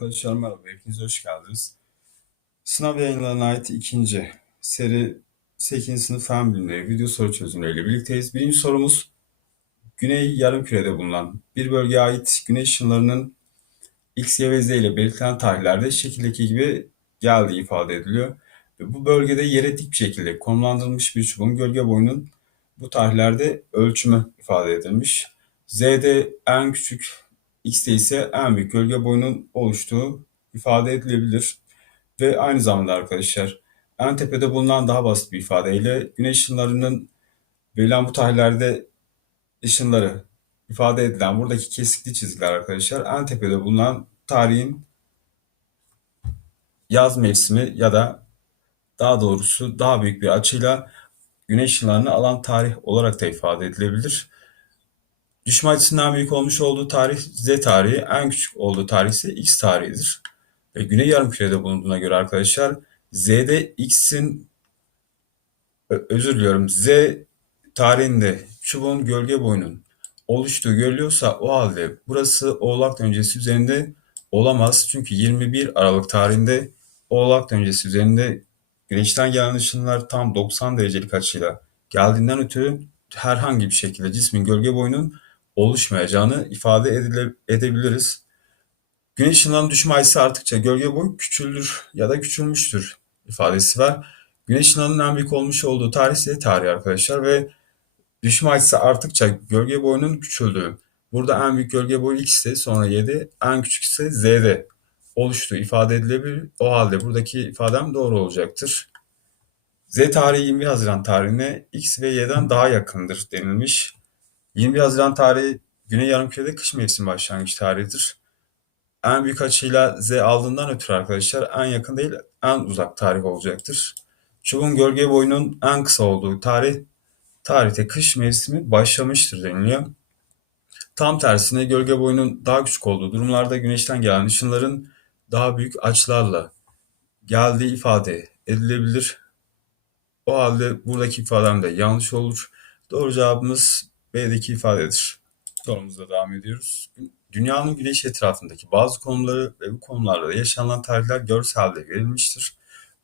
Arkadaşlar merhaba, hepiniz hoş geldiniz. Sınav yayınlarına ait ikinci seri 8. sınıf fen bilimleri video soru çözümleriyle birlikteyiz. Birinci sorumuz Güney Yarımküre'de bulunan bir bölgeye ait güneş ışınlarının X, Y ve Z ile belirtilen tarihlerde şekildeki gibi geldiği ifade ediliyor. Bu bölgede yere dik bir şekilde konumlandırılmış bir çubuğun gölge boyunun bu tarihlerde ölçümü ifade edilmiş. Z'de en küçük X'te ise en büyük gölge boyunun oluştuğu ifade edilebilir. Ve aynı zamanda arkadaşlar en tepede bulunan daha basit bir ifadeyle güneş ışınlarının verilen bu tarihlerde ışınları ifade edilen buradaki kesikli çizgiler arkadaşlar en tepede bulunan tarihin yaz mevsimi ya da daha doğrusu daha büyük bir açıyla güneş ışınlarını alan tarih olarak da ifade edilebilir. Düşme açısından büyük olmuş olduğu tarih Z tarihi, en küçük olduğu tarih ise X tarihidir. Ve Güney Yarımküre'de bulunduğuna göre arkadaşlar Z'de X'in özür diliyorum Z tarihinde çubuğun gölge boyunun oluştuğu görülüyorsa o halde burası Oğlak öncesi üzerinde olamaz. Çünkü 21 Aralık tarihinde Oğlak öncesi üzerinde güneşten gelen ışınlar tam 90 derecelik açıyla geldiğinden ötürü herhangi bir şekilde cismin gölge boyunun oluşmayacağını ifade edile, edebiliriz. Güneş ışınlarının düşme açısı arttıkça gölge boyu küçülür ya da küçülmüştür ifadesi var. Güneş ışınlarının en büyük olmuş olduğu tarih ise tarih arkadaşlar ve düşme açısı arttıkça gölge boyunun küçüldüğü. Burada en büyük gölge boyu x ise sonra 7, en küçük ise z'de oluştuğu ifade edilebilir. O halde buradaki ifadem doğru olacaktır. Z tarihi 21 Haziran tarihine X ve Y'den daha yakındır denilmiş. 21 Haziran tarihi Güney Yarımküre'de kış mevsim başlangıç tarihidir. En büyük açıyla Z aldığından ötürü arkadaşlar en yakın değil en uzak tarih olacaktır. Çubuğun gölge boyunun en kısa olduğu tarih tarihte kış mevsimi başlamıştır deniliyor. Tam tersine gölge boyunun daha küçük olduğu durumlarda güneşten gelen ışınların daha büyük açılarla geldiği ifade edilebilir. O halde buradaki ifadem de yanlış olur. Doğru cevabımız B'deki ifadedir. Sorumuzda devam ediyoruz. Dünyanın güneş etrafındaki bazı konumları ve bu konumlarda yaşanılan tarihler görselde verilmiştir.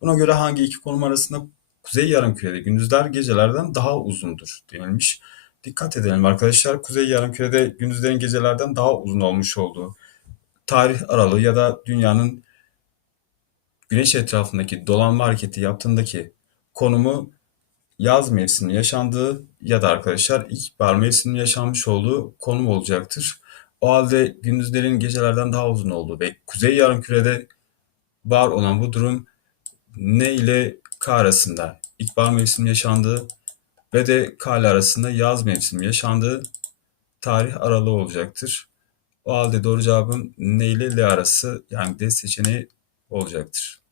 Buna göre hangi iki konum arasında kuzey yarımkürede gündüzler gecelerden daha uzundur denilmiş. Dikkat edelim arkadaşlar. Kuzey yarımkürede gündüzlerin gecelerden daha uzun olmuş olduğu tarih aralığı ya da dünyanın güneş etrafındaki dolanma hareketi yaptığındaki konumu yaz mevsiminin yaşandığı ya da arkadaşlar ilkbahar mevsiminin yaşanmış olduğu konum olacaktır. O halde gündüzlerin gecelerden daha uzun olduğu ve kuzey yarımkürede var olan bu durum ne ile K arasında ilkbahar mevsiminin yaşandığı ve de K ile arasında yaz mevsiminin yaşandığı tarih aralığı olacaktır. O halde doğru cevabım ne ile L arası yani D seçeneği olacaktır.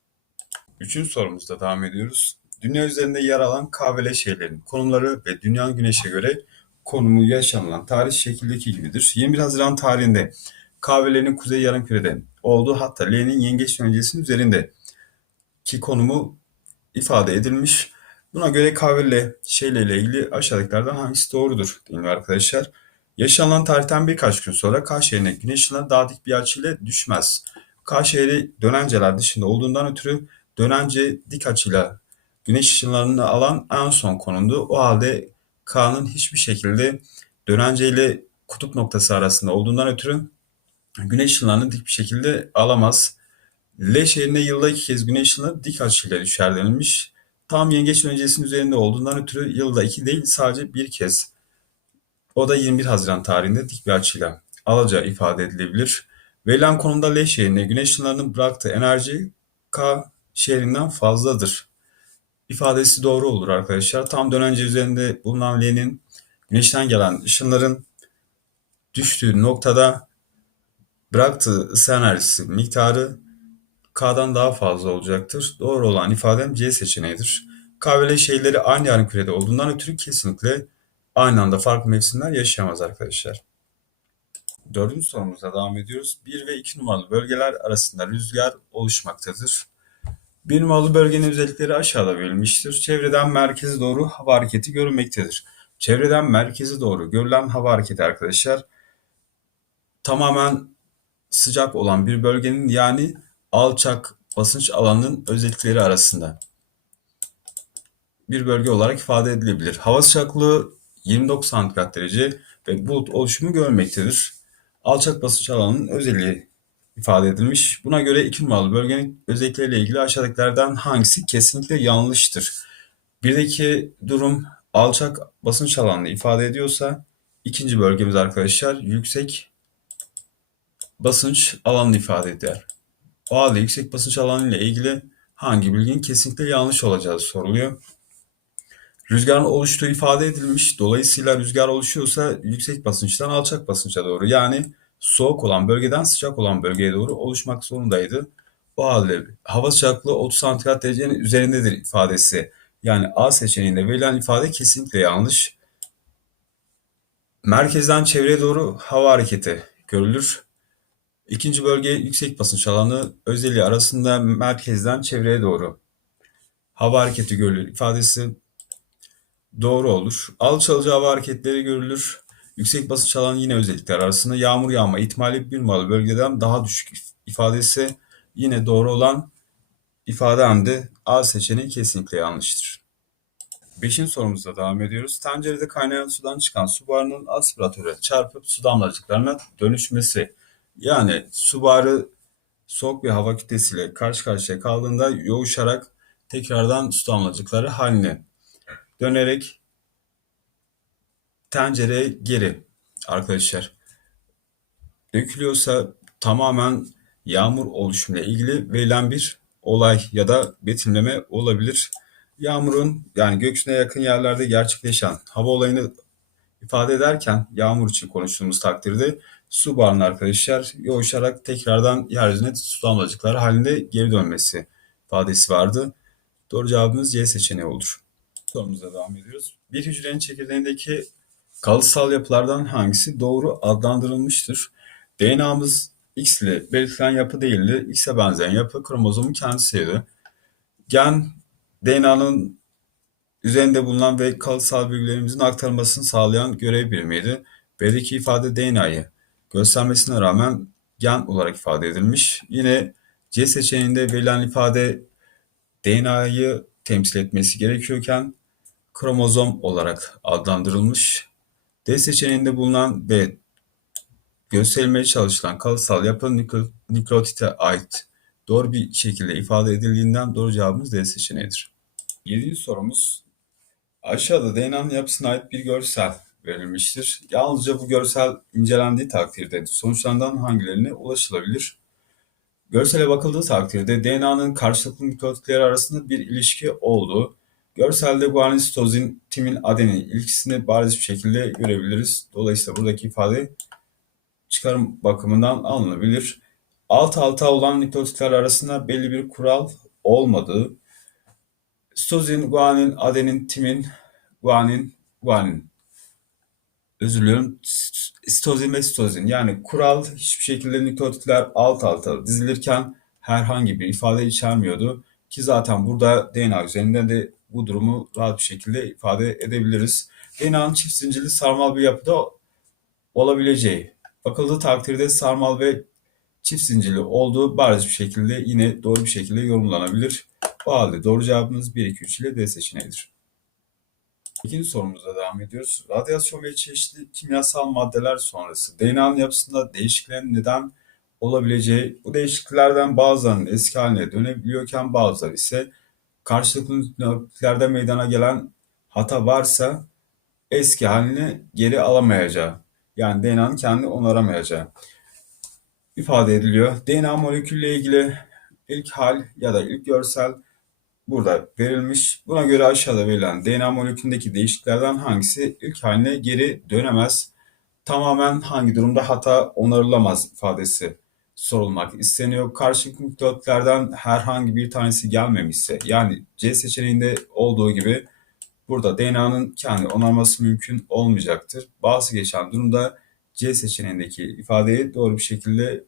Üçüncü sorumuzda devam ediyoruz. Dünya üzerinde yer alan K ve L şehirlerin konumları ve dünyanın güneşe göre konumu yaşanılan tarih şekildeki gibidir. 21 Haziran tarihinde K ve L'nin kuzey yarımkürede olduğu hatta L'nin yengeç yörüngesinin üzerinde ki konumu ifade edilmiş. Buna göre K ve L şeyle ilgili aşağıdakilerden hangisi doğrudur değil arkadaşlar? Yaşanılan tarihten birkaç gün sonra K şehrine güneş ışınları daha dik bir açıyla düşmez. K şehri dönenceler dışında olduğundan ötürü dönence dik açıyla güneş ışınlarını alan en son konumdu. O halde K'nın hiçbir şekilde dönence ile kutup noktası arasında olduğundan ötürü güneş ışınlarını dik bir şekilde alamaz. L şehrine yılda iki kez güneş ışınları dik açıyla düşer denilmiş. Tam yengeç öncesinin üzerinde olduğundan ötürü yılda iki değil sadece bir kez. O da 21 Haziran tarihinde dik bir açıyla alacağı ifade edilebilir. Verilen konumda L şehrine güneş ışınlarının bıraktığı enerji K şehrinden fazladır ifadesi doğru olur arkadaşlar. Tam dönence üzerinde bulunan L'nin güneşten gelen ışınların düştüğü noktada bıraktığı ısı enerjisi miktarı K'dan daha fazla olacaktır. Doğru olan ifadem C seçeneğidir. K ve L şeyleri aynı yarım kürede olduğundan ötürü kesinlikle aynı anda farklı mevsimler yaşayamaz arkadaşlar. Dördüncü sorumuza devam ediyoruz. 1 ve 2 numaralı bölgeler arasında rüzgar oluşmaktadır. Bir numaralı bölgenin özellikleri aşağıda verilmiştir. Çevreden merkeze doğru hava hareketi görülmektedir. Çevreden merkeze doğru görülen hava hareketi arkadaşlar tamamen sıcak olan bir bölgenin yani alçak basınç alanının özellikleri arasında bir bölge olarak ifade edilebilir. Hava sıcaklığı 29 santigrat derece ve bulut oluşumu görmektedir. Alçak basınç alanının özelliği ifade edilmiş. Buna göre iki numaralı bölgenin özellikleriyle ilgili aşağıdakilerden hangisi kesinlikle yanlıştır? Birdeki durum alçak basınç alanını ifade ediyorsa ikinci bölgemiz arkadaşlar yüksek basınç alanını ifade eder. O halde yüksek basınç alanı ile ilgili hangi bilginin kesinlikle yanlış olacağı soruluyor. Rüzgarın oluştuğu ifade edilmiş. Dolayısıyla rüzgar oluşuyorsa yüksek basınçtan alçak basınça doğru yani soğuk olan bölgeden sıcak olan bölgeye doğru oluşmak zorundaydı. O halde hava sıcaklığı 30 santigrat derecenin üzerindedir ifadesi. Yani A seçeneğinde verilen ifade kesinlikle yanlış. Merkezden çevreye doğru hava hareketi görülür. İkinci bölge yüksek basınç alanı özelliği arasında merkezden çevreye doğru hava hareketi görülür ifadesi doğru olur. Alçalıcı hava hareketleri görülür. Yüksek basınç alanı yine özellikler arasında yağmur yağma ihtimali bir numaralı bölgeden daha düşük ifadesi yine doğru olan ifade hem A seçeneği kesinlikle yanlıştır. Beşinci sorumuzla devam ediyoruz. Tencerede kaynayan sudan çıkan su buharının aspiratöre çarpıp su damlacıklarına dönüşmesi. Yani su buharı soğuk bir hava kütlesiyle karşı karşıya kaldığında yoğuşarak tekrardan su damlacıkları haline dönerek tencereye geri arkadaşlar dökülüyorsa tamamen yağmur oluşumuyla ilgili verilen bir olay ya da betimleme olabilir. Yağmurun yani gökyüzüne yakın yerlerde gerçekleşen hava olayını ifade ederken yağmur için konuştuğumuz takdirde su buharının arkadaşlar yoğuşarak tekrardan yeryüzüne su damlacıkları halinde geri dönmesi ifadesi vardı. Doğru cevabımız C seçeneği olur. Sorumuza devam ediyoruz. Bir hücrenin çekirdeğindeki kalıtsal yapılardan hangisi doğru adlandırılmıştır? DNA'mız X ile belirtilen yapı değildi. X'e benzeyen yapı kromozomun kendisiydi. Gen DNA'nın üzerinde bulunan ve kalıtsal bilgilerimizin aktarılmasını sağlayan görev birimiydi. B'deki ifade DNA'yı göstermesine rağmen gen olarak ifade edilmiş. Yine C seçeneğinde verilen ifade DNA'yı temsil etmesi gerekiyorken kromozom olarak adlandırılmış. D seçeneğinde bulunan ve gösterilmeye çalışılan kalıtsal yapı nükleotite ait doğru bir şekilde ifade edildiğinden doğru cevabımız D seçeneğidir. Yedinci sorumuz. Aşağıda DNA'nın yapısına ait bir görsel verilmiştir. Yalnızca bu görsel incelendiği takdirde sonuçlarından hangilerine ulaşılabilir? Görsele bakıldığı takdirde DNA'nın karşılıklı nükleotitleri arasında bir ilişki olduğu, görselde guanin, sitozin, timin, adenin ilişkisini bariz bir şekilde görebiliriz. Dolayısıyla buradaki ifade çıkarım bakımından alınabilir. Alt alta olan nükleotitler arasında belli bir kural olmadığı, sitozin, guanin, adenin, timin, guanin, guanin. Özür diliyorum. Sitozin ve sitozin. Yani kural hiçbir şekilde nükleotitler alt alta dizilirken herhangi bir ifade içermiyordu. Ki zaten burada DNA üzerinde de bu durumu rahat bir şekilde ifade edebiliriz. DNA'nın çift zincirli sarmal bir yapıda olabileceği bakıldığı takdirde sarmal ve çift zincirli olduğu bariz bir şekilde yine doğru bir şekilde yorumlanabilir. O halde doğru cevabımız 1, 2, 3 ile D seçeneğidir. İkinci sorumuza devam ediyoruz. Radyasyon ve çeşitli kimyasal maddeler sonrası DNA'nın yapısında değişikliklerin neden olabileceği, bu değişikliklerden bazılarının eski haline dönebiliyorken bazıları ise karşılıklı nükleotitlerde meydana gelen hata varsa eski haline geri alamayacağı, yani DNA'nın kendi onaramayacağı ifade ediliyor. DNA molekülle ilgili ilk hal ya da ilk görsel burada verilmiş. Buna göre aşağıda verilen DNA molekülündeki değişikliklerden hangisi ilk haline geri dönemez? Tamamen hangi durumda hata onarılamaz ifadesi sorulmak isteniyor. Karşılıklı nükleotitlerden herhangi bir tanesi gelmemişse yani C seçeneğinde olduğu gibi burada DNA'nın kendi onarması mümkün olmayacaktır. Bazı geçen durumda C seçeneğindeki ifadeyi doğru bir şekilde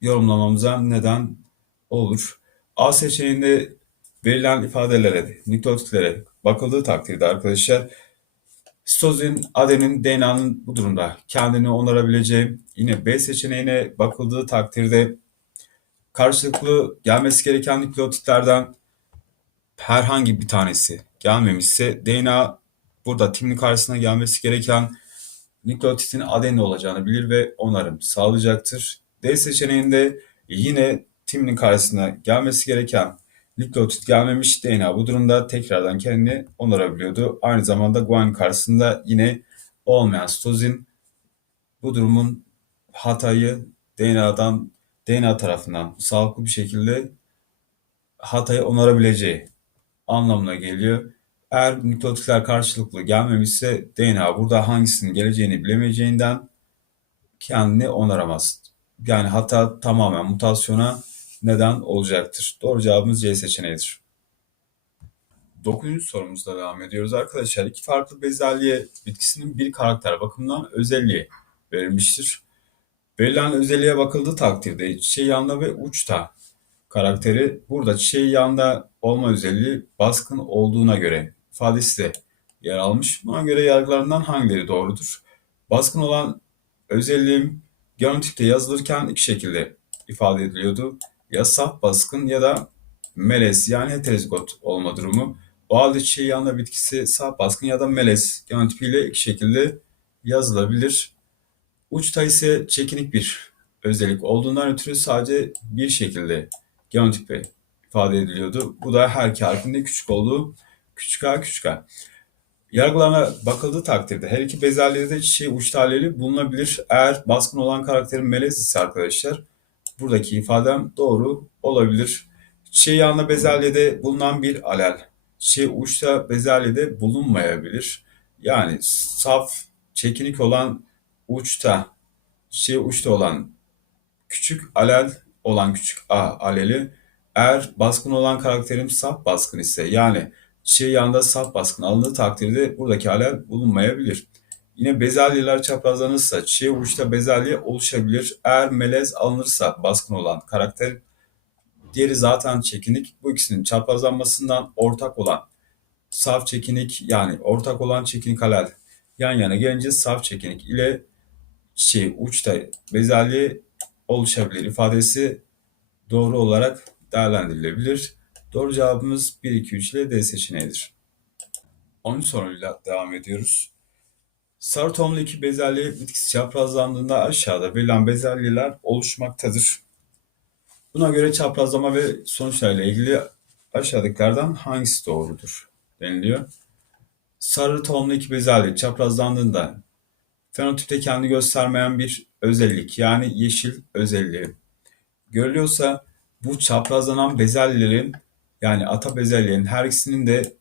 yorumlamamıza neden olur. A seçeneğinde verilen ifadelere, nükleotitlere bakıldığı takdirde arkadaşlar Sitozin, adenin, DNA'nın bu durumda kendini onarabileceği, yine B seçeneğine bakıldığı takdirde karşılıklı gelmesi gereken nükleotitlerden herhangi bir tanesi gelmemişse DNA burada timin karşısına gelmesi gereken nükleotitin adenin olacağını bilir ve onarım sağlayacaktır. D seçeneğinde yine timinin karşısına gelmesi gereken nükleotit gelmemiş DNA bu durumda tekrardan kendini onarabiliyordu. Aynı zamanda guanin karşısında yine olmayan sitozin bu durumun hatayı DNA'dan DNA tarafından sağlıklı bir şekilde hatayı onarabileceği anlamına geliyor. Eğer nükleotitler karşılıklı gelmemişse DNA burada hangisinin geleceğini bilemeyeceğinden kendini onaramaz. Yani hata tamamen mutasyona neden olacaktır. Doğru cevabımız C seçeneğidir. Dokuzuncu sorumuzla devam ediyoruz arkadaşlar. İki farklı bezelye bitkisinin bir karakter bakımından özelliği verilmiştir. Verilen özelliğe bakıldığı takdirde çiçeği yanında ve uçta karakteri burada çiçeği yanında olma özelliği baskın olduğuna göre ifadesi de yer almış. Buna göre yargılarından hangileri doğrudur? Baskın olan özelliğim genotipte yazılırken iki şekilde ifade ediliyordu. Ya saf baskın ya da melez yani heterozigot olma durumu. O halde çiçeği yanında bitkisi saf baskın ya da melez genotipiyle iki şekilde yazılabilir. Uçta ise çekinik bir özellik olduğundan ötürü sadece bir şekilde genotipe ifade ediliyordu. Bu da her iki harfinde küçük olduğu küçük a küçük a. Yargılarına bakıldığı takdirde her iki bezelyede çiçeği uç taleli bulunabilir. Eğer baskın olan karakterin melez ise arkadaşlar buradaki ifadem doğru olabilir. Çiçeği yanında bezelyede bulunan bir alel. Çiçeği uçta bezelyede bulunmayabilir. Yani saf, çekinik olan uçta, çiçeği uçta olan küçük alel olan küçük a aleli eğer baskın olan karakterim saf baskın ise yani çiçeği yanında saf baskın alındığı takdirde buradaki alel bulunmayabilir. Yine bezelyeler çaprazlanırsa çiçeği uçta bezelye oluşabilir. Eğer melez alınırsa baskın olan karakter diğeri zaten çekinik. Bu ikisinin çaprazlanmasından ortak olan saf çekinik yani ortak olan çekinik alel yan yana gelince saf çekinik ile çiçeği uçta bezelye oluşabilir ifadesi doğru olarak değerlendirilebilir. Doğru cevabımız 1, 2, 3 ile D seçeneğidir. 10. soruyla devam ediyoruz. Sarı tohumlu iki bezelye bitkisi çaprazlandığında aşağıda verilen bezelyeler oluşmaktadır. Buna göre çaprazlama ve sonuçlarla ilgili aşağıdakilerden hangisi doğrudur deniliyor. Sarı tohumlu iki bezelye çaprazlandığında fenotipte kendi göstermeyen bir özellik yani yeşil özelliği görülüyorsa bu çaprazlanan bezelyelerin yani ata bezelyelerin her ikisinin de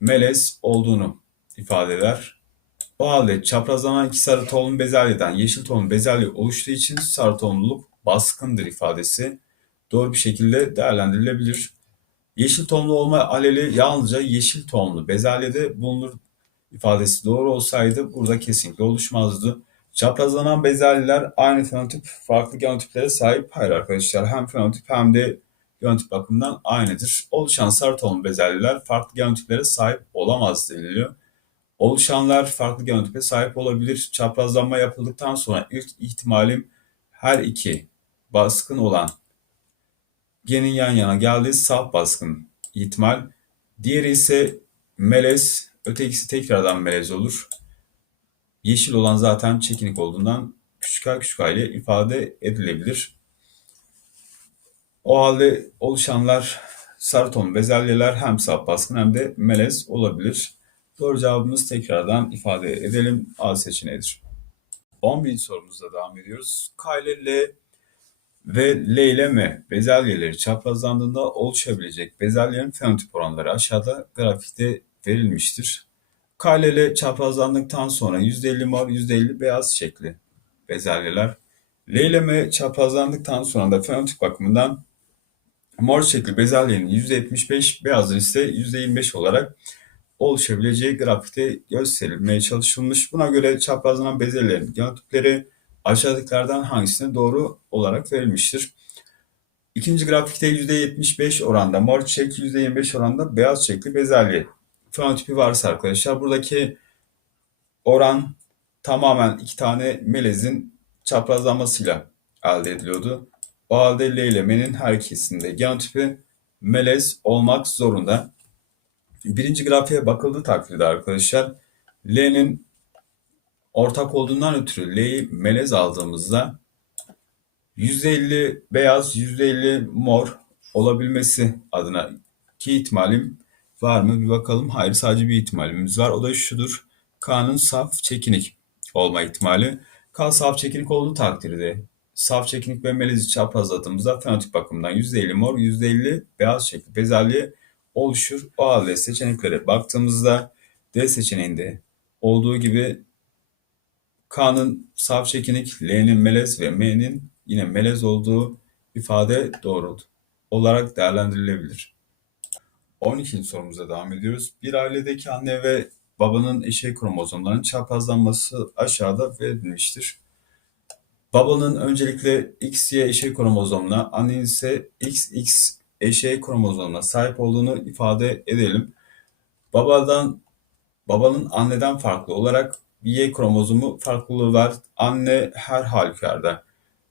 melez olduğunu ifade eder. Halde çaprazlanan iki sarı tohumlu bezelyeden yeşil tohumlu bezelye oluştuğu için sarı tohumluluk baskındır ifadesi doğru bir şekilde değerlendirilebilir. Yeşil tohumlu olma aleli yalnızca yeşil tohumlu bezelyede bulunur ifadesi doğru olsaydı burada kesinlikle oluşmazdı. Çaprazlanan bezelyeler aynı fenotip farklı genotiplere sahip. Hayır arkadaşlar hem fenotip hem de genotip bakımından aynıdır. Oluşan sarı tohumlu bezelyeler farklı genotiplere sahip olamaz deniliyor. Oluşanlar farklı genotipe sahip olabilir. Çaprazlanma yapıldıktan sonra ilk ihtimalim her iki baskın olan genin yan yana geldiği saf baskın ihtimal. Diğeri ise melez, ötekisi tekrardan melez olur. Yeşil olan zaten çekinik olduğundan küçük a küçük a ile ifade edilebilir. O halde oluşanlar sarı bezelyeler hem saf baskın hem de melez olabilir. Doğru cevabımız tekrardan ifade edelim. A seçeneğidir. 11. sorumuzla devam ediyoruz. K ile L ve L ile M bezelyeleri çaprazlandığında oluşabilecek bezelyelerin fenotip oranları aşağıda grafikte verilmiştir. K ile L çaprazlandıktan sonra %50 mor, %50 beyaz şekli bezelyeler. L ile M çaprazlandıktan sonra da fenotip bakımından mor şekli bezelyenin %75, beyazın ise %25 olarak oluşabileceği grafikte gösterilmeye çalışılmış. Buna göre çaprazlanan bezelyelerin genotipleri aşağıdakilerden hangisine doğru olarak verilmiştir? İkinci grafikte %75 oranda mor çiçek, %25 oranda beyaz çiçekli bezelye fenotipi varsa arkadaşlar buradaki oran tamamen iki tane melezin çaprazlanmasıyla elde ediliyordu. O halde L ile M'nin her ikisinde genotipi melez olmak zorunda. Birinci grafiğe bakıldığı takdirde arkadaşlar L'nin ortak olduğundan ötürü L'yi melez aldığımızda %50 beyaz, %50 mor olabilmesi adına ki ihtimalim var mı bir bakalım. Hayır sadece bir ihtimalimiz var. O da şudur. K'nın saf çekinik olma ihtimali. K saf çekinik olduğu takdirde saf çekinik ve melezi çaprazladığımızda fenotip bakımından %50 mor, %50 beyaz şekli bezelye oluşur. O halde seçeneklere baktığımızda D seçeneğinde olduğu gibi K'nın saf çekinik, L'nin melez ve M'nin yine melez olduğu ifade doğru olarak değerlendirilebilir. 12. sorumuza devam ediyoruz. Bir ailedeki anne ve babanın eşey kromozomlarının çaprazlanması aşağıda verilmiştir. Babanın öncelikle XY eşey kromozomuna, annenin ise XX eşey kromozomuna sahip olduğunu ifade edelim. Babadan babanın anneden farklı olarak Y kromozomu farklılığı var. Anne her halükarda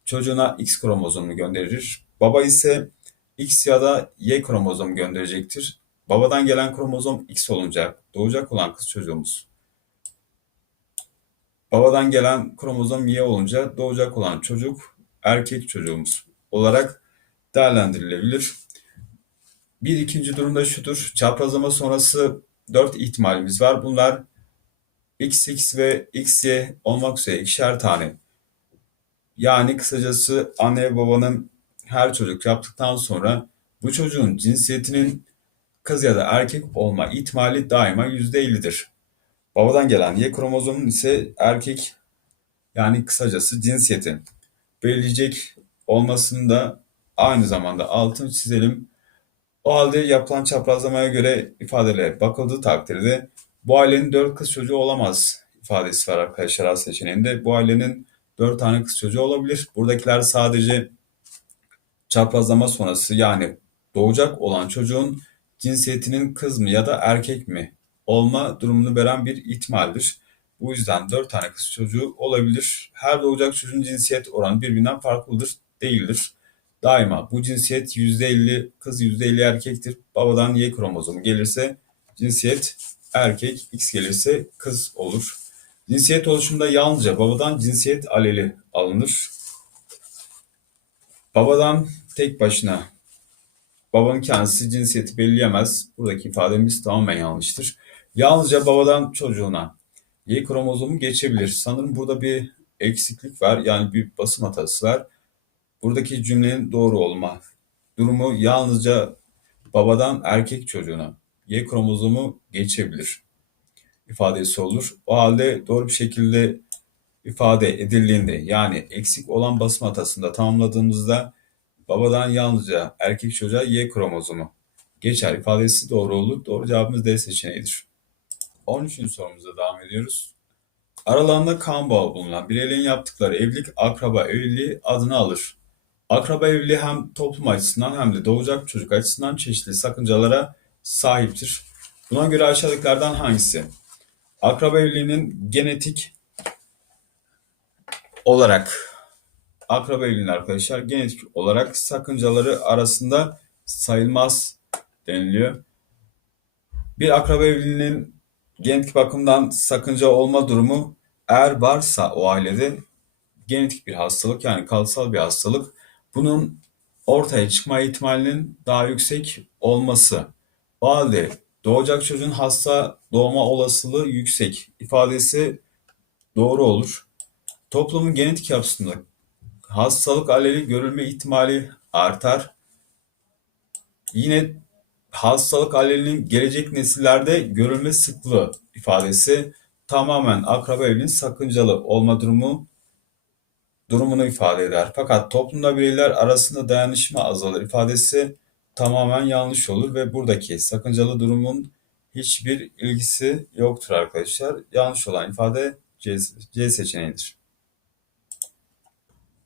çocuğuna X kromozomunu gönderir. Baba ise X ya da Y kromozomu gönderecektir. Babadan gelen kromozom X olunca doğacak olan kız çocuğumuz. Babadan gelen kromozom Y olunca doğacak olan çocuk erkek çocuğumuz olarak değerlendirilebilir. Bir ikinci durumda şudur. Çaprazlama sonrası dört ihtimalimiz var. Bunlar XX ve XY olmak üzere ikişer tane. Yani kısacası anne ve babanın her çocuk yaptıktan sonra bu çocuğun cinsiyetinin kız ya da erkek olma ihtimali daima %50'dir. Babadan gelen Y kromozomun ise erkek yani kısacası cinsiyeti belirleyecek olmasını da aynı zamanda altını çizelim. O halde yapılan çaprazlamaya göre ifadelere bakıldığı takdirde bu ailenin dört kız çocuğu olamaz ifadesi var arkadaşlar A seçeneğinde. Bu ailenin dört tane kız çocuğu olabilir. Buradakiler sadece çaprazlama sonrası yani doğacak olan çocuğun cinsiyetinin kız mı ya da erkek mi olma durumunu veren bir ihtimaldir. Bu yüzden dört tane kız çocuğu olabilir. Her doğacak çocuğun cinsiyet oranı birbirinden farklıdır, değildir. Daima bu cinsiyet %50 kız %50 erkektir. Babadan Y kromozomu gelirse cinsiyet erkek, X gelirse kız olur. Cinsiyet oluşumunda yalnızca babadan cinsiyet aleli alınır. Babadan tek başına babanın kendisi cinsiyeti belirleyemez. Buradaki ifademiz tamamen yanlıştır. Yalnızca babadan çocuğuna Y kromozomu geçebilir. Sanırım burada bir eksiklik var. Yani bir basım hatası var. Buradaki cümlenin doğru olma durumu yalnızca babadan erkek çocuğuna Y kromozomu geçebilir ifadesi olur. O halde doğru bir şekilde ifade edildiğinde yani eksik olan basım hatasında tamamladığımızda babadan yalnızca erkek çocuğa Y kromozomu geçer ifadesi doğru olur. Doğru cevabımız D seçeneğidir. 13. sorumuza devam ediyoruz. Aralarında kan bağı bulunan bireylerin yaptıkları evlilik akraba evliliği adını alır. Akraba evliliği hem toplum açısından hem de doğacak çocuk açısından çeşitli sakıncalara sahiptir. Buna göre aşağıdakilerden hangisi? Akraba evliliğinin genetik olarak akraba evliliğinin arkadaşlar genetik olarak sakıncaları arasında sayılmaz deniliyor. Bir akraba evliliğinin genetik bakımdan sakınca olma durumu eğer varsa o ailede genetik bir hastalık yani kalıtsal bir hastalık bunun ortaya çıkma ihtimalinin daha yüksek olması. O halde doğacak çocuğun hasta doğma olasılığı yüksek ifadesi doğru olur. Toplumun genetik yapısında hastalık aleli görülme ihtimali artar. Yine hastalık alelinin gelecek nesillerde görülme sıklığı ifadesi tamamen akraba evliliğin sakıncalı olma durumu durumunu ifade eder. Fakat toplumda bireyler arasında dayanışma azalır ifadesi tamamen yanlış olur ve buradaki sakıncalı durumun hiçbir ilgisi yoktur arkadaşlar. Yanlış olan ifade C, C seçeneğidir.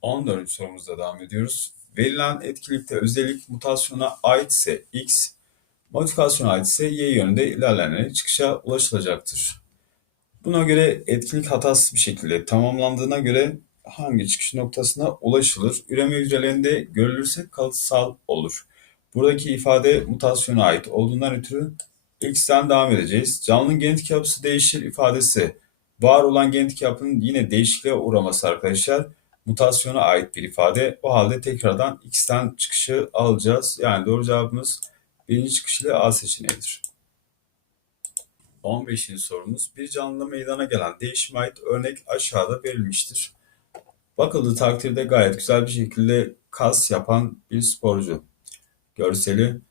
14. sorumuzda devam ediyoruz. Verilen etkilikte özellik mutasyona aitse X, modifikasyona aitse Y yönünde ilerlenerek çıkışa ulaşılacaktır. Buna göre etkinlik hatasız bir şekilde tamamlandığına göre hangi çıkış noktasına ulaşılır? Üreme hücrelerinde görülürse kalıtsal olur. Buradaki ifade mutasyona ait olduğundan ötürü X'ten devam edeceğiz. Canlının genetik yapısı değişir ifadesi var olan genetik yapının yine değişikliğe uğraması arkadaşlar mutasyona ait bir ifade. O halde tekrardan X'ten çıkışı alacağız. Yani doğru cevabımız birinci çıkış ile A seçeneğidir. 15. sorumuz. Bir canlıda meydana gelen değişime ait örnek aşağıda verilmiştir. Bakıldığı takdirde gayet güzel bir şekilde kas yapan bir sporcu. Görseli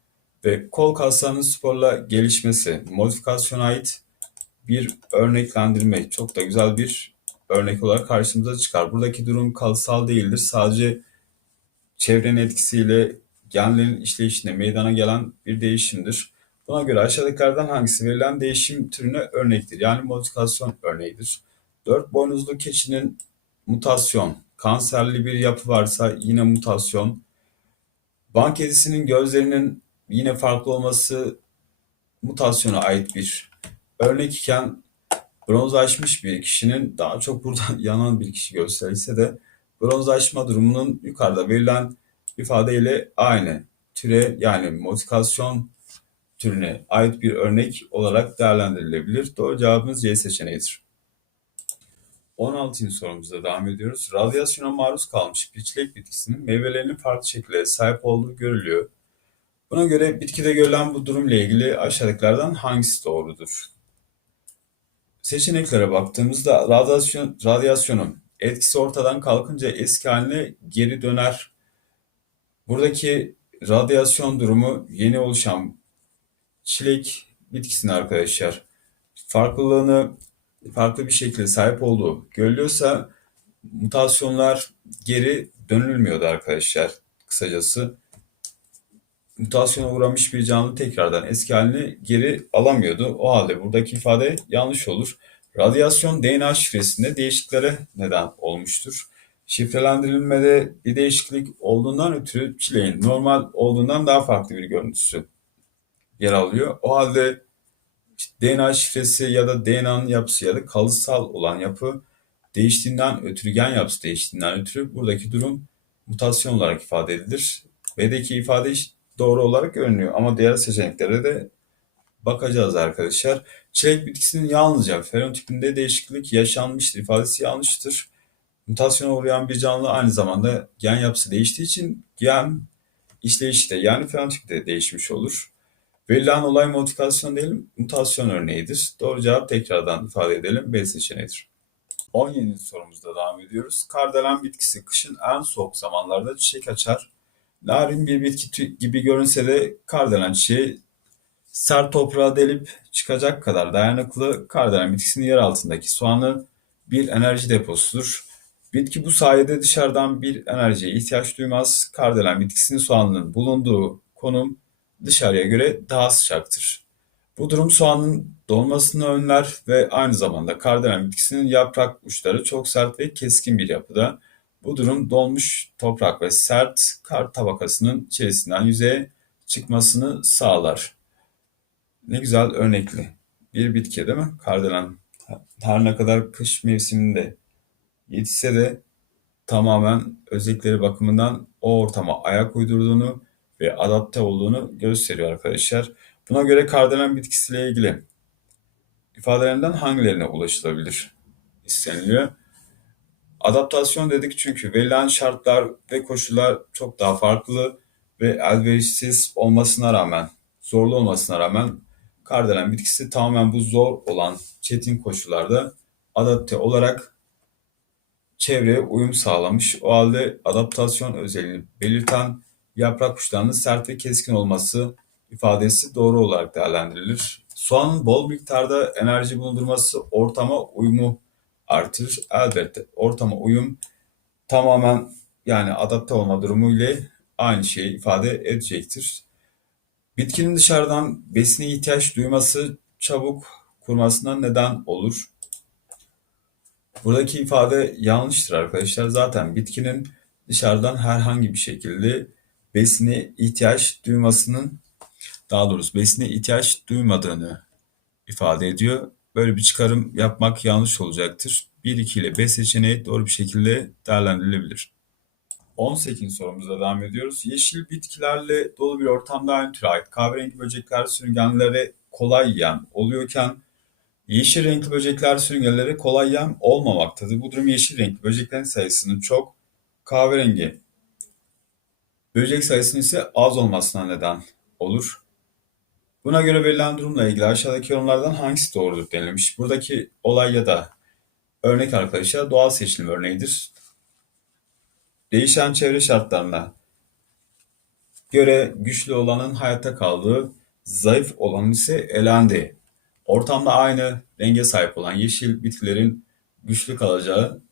ve kol kaslarının sporla gelişmesi, modifikasyona ait bir örneklendirme. Çok da güzel bir örnek olarak karşımıza çıkar. Buradaki durum kalıtsal değildir. Sadece çevrenin etkisiyle genlerin işleyişinde meydana gelen bir değişimdir. Buna göre aşağıdakilerden hangisi verilen değişim türüne örnektir? Yani modifikasyon örneğidir. Dört boynuzlu keçinin mutasyon, kanserli bir yapı varsa yine mutasyon, Van kedisinin gözlerinin yine farklı olması mutasyona ait bir örnek iken bronzlaşmış bir kişinin daha çok burada yanan bir kişi gösterilse de bronzlaşma durumunun yukarıda verilen ifadeyle aynı türe yani modifikasyon türüne ait bir örnek olarak değerlendirilebilir. Doğru cevabımız C seçeneğidir. 16. sorumuzda devam ediyoruz. Radyasyona maruz kalmış bir çilek bitkisinin meyvelerinin farklı şekillere sahip olduğu görülüyor. Buna göre bitkide görülen bu durumla ilgili aşağıdakilerden hangisi doğrudur? Seçeneklere baktığımızda radyasyon, radyasyonun etkisi ortadan kalkınca eski haline geri döner. Buradaki radyasyon durumu yeni oluşan çilek bitkisinin arkadaşlar farklılığını farklı bir şekilde sahip olduğu görülüyorsa mutasyonlar geri dönülmüyordu arkadaşlar kısacası. Mutasyona uğramış bir canlı tekrardan eski halini geri alamıyordu. O halde buradaki ifade yanlış olur. Radyasyon DNA şifresinde değişikliklere neden olmuştur. Şifrelendirilmede bir değişiklik olduğundan ötürü çileğin normal olduğundan daha farklı bir görüntüsü yer alıyor. O halde DNA şifresi ya da DNA'nın yapısı ya da kalıtsal olan yapı değiştiğinden ötürü, gen yapısı değiştiğinden ötürü buradaki durum mutasyon olarak ifade edilir. B'deki ifade doğru olarak görünüyor ama diğer seçeneklere de bakacağız arkadaşlar. Çilek bitkisinin yalnızca fenotipinde değişiklik yaşanmıştır ifadesi yanlıştır. Mutasyona uğrayan bir canlı aynı zamanda gen yapısı değiştiği için gen işleyişi de yani fenotip de değişmiş olur. Verilen olay modifikasyon değil, mutasyon örneğidir. Doğru cevap tekrardan ifade edelim. B seçeneğidir. 17. sorumuzda devam ediyoruz. Kardelen bitkisi kışın en soğuk zamanlarda çiçek açar. Narin bir bitki gibi görünse de kardelen çiçeği sert toprağa delip çıkacak kadar dayanıklı kardelen bitkisinin yer altındaki soğanı bir enerji deposudur. Bitki bu sayede dışarıdan bir enerjiye ihtiyaç duymaz. Kardelen bitkisinin soğanının bulunduğu konum dışarıya göre daha sıcaktır. Bu durum soğanın dolmasını önler ve aynı zamanda kardelen bitkisinin yaprak uçları çok sert ve keskin bir yapıda. Bu durum dolmuş toprak ve sert kar tabakasının içerisinden yüzeye çıkmasını sağlar. Ne güzel örnekli bir bitki değil mi? Kardelen her ne kadar kış mevsiminde yetişse de tamamen özellikleri bakımından o ortama ayak uydurduğunu ve adapte olduğunu gösteriyor arkadaşlar. Buna göre kardelen bitkisiyle ilgili ifadelerinden hangilerine ulaşılabilir isteniliyor. Adaptasyon dedik çünkü verilen şartlar ve koşullar çok daha farklı ve elverişsiz olmasına rağmen, zorlu olmasına rağmen kardelen bitkisi tamamen bu zor olan çetin koşullarda adapte olarak çevreye uyum sağlamış. O halde adaptasyon özelliğini belirten yaprak uçlarının sert ve keskin olması ifadesi doğru olarak değerlendirilir. Soğanın bol miktarda enerji bulundurması ortama uyumu artırır. Elbette ortama uyum tamamen yani adapte olma durumu ile aynı şeyi ifade edecektir. Bitkinin dışarıdan besine ihtiyaç duyması çabuk kurmasına neden olur. Buradaki ifade yanlıştır arkadaşlar. Zaten bitkinin dışarıdan herhangi bir şekilde besine ihtiyaç duymasının daha doğrusu besine ihtiyaç duymadığını ifade ediyor. böyle bir çıkarım yapmak yanlış olacaktır. 1, 2 ile B seçeneği doğru bir şekilde değerlendirilebilir. 18 sorumuza devam ediyoruz. Yeşil bitkilerle dolu bir ortamda aynı türe ait kahverengi böcekler sürüngenlere kolay yem oluyorken yeşil renkli böcekler sürüngenlere kolay yem olmamaktadır. Bu durum yeşil renkli böceklerin sayısının çok, kahverengi böcek sayısının ise az olmasına neden olur. Buna göre verilen durumla ilgili aşağıdaki yorumlardan hangisi doğrudur denilmiş. Buradaki olay ya da örnek arkadaşlar doğal seçilim örneğidir. Değişen çevre şartlarına göre güçlü olanın hayatta kaldığı, zayıf olanın ise elendi. Ortamda aynı renge sahip olan yeşil bitkilerin güçlü kalacağı,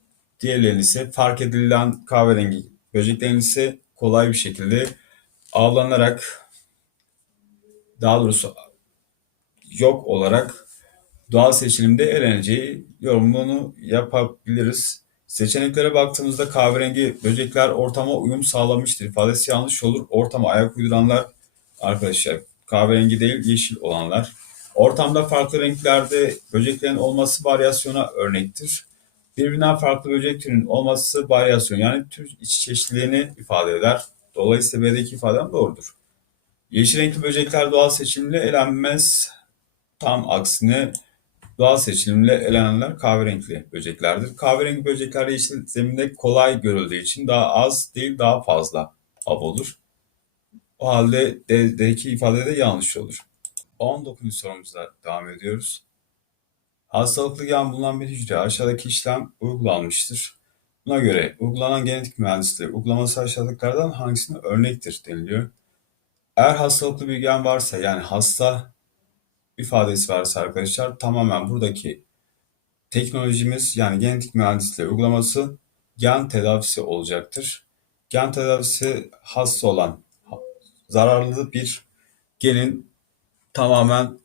diğerlerinin ise fark edilen kahverengi böceklerin ise kolay bir şekilde avlanarak daha doğrusu yok olarak doğal seçilimde eleneceği yorumunu yapabiliriz. Seçeneklere baktığımızda kahverengi böcekler ortama uyum sağlamıştır ifadesi yanlış olur. Ortama ayak uyduranlar arkadaşlar kahverengi değil yeşil olanlar. Ortamda farklı renklerde böceklerin olması varyasyona örnektir. Birbirinden farklı böcek türünün olması varyasyon yani tür iç çeşitliliğini ifade eder. Dolayısıyla B'deki ifadem doğrudur. Yeşil renkli böcekler doğal seçilimle elenmez. Tam aksine doğal seçilimle elenenler kahverengi böceklerdir. Kahverengi böcekler yeşil zeminde kolay görüldüğü için daha az değil daha fazla av olur. O halde D'deki ifade de yanlış olur. 19. sorumuza devam ediyoruz. Hastalıklı gen bulunan bir hücre aşağıdaki işlem uygulanmıştır. Buna göre uygulanan genetik mühendisliği uygulaması aşağıdakilerden hangisine örnektir deniliyor. Eğer hastalıklı bir gen varsa yani hasta ifadesi varsa arkadaşlar tamamen buradaki teknolojimiz yani genetik mühendisliği uygulaması gen tedavisi olacaktır. Gen tedavisi hasta olan zararlı bir genin tamamen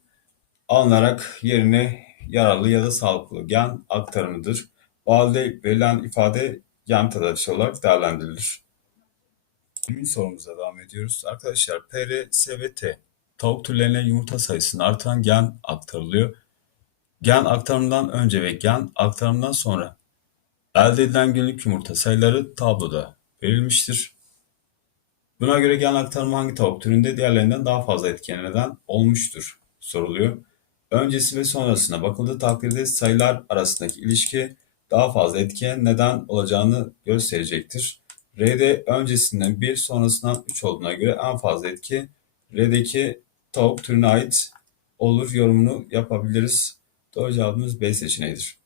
alınarak yerine yararlı ya da sağlıklı gen aktarımıdır. Halde verilen ifade gen tedavisi olarak değerlendirilir. 20 sorumuza devam ediyoruz. Arkadaşlar PR, tavuk türlerine yumurta sayısını artıran gen aktarılıyor. Gen aktarımından önce ve gen aktarımından sonra elde edilen günlük yumurta sayıları tabloda verilmiştir. Buna göre gen aktarımı hangi tavuk türünde diğerlerinden daha fazla etkene neden olmuştur soruluyor. Öncesi ve sonrasına bakıldığı takdirde sayılar arasındaki ilişki daha fazla etkiye neden olacağını gösterecektir. R'de öncesinden 1 sonrasından 3 olduğuna göre en fazla etki R'deki tavuk türüne ait olur yorumunu yapabiliriz. Doğru cevabımız B seçeneğidir.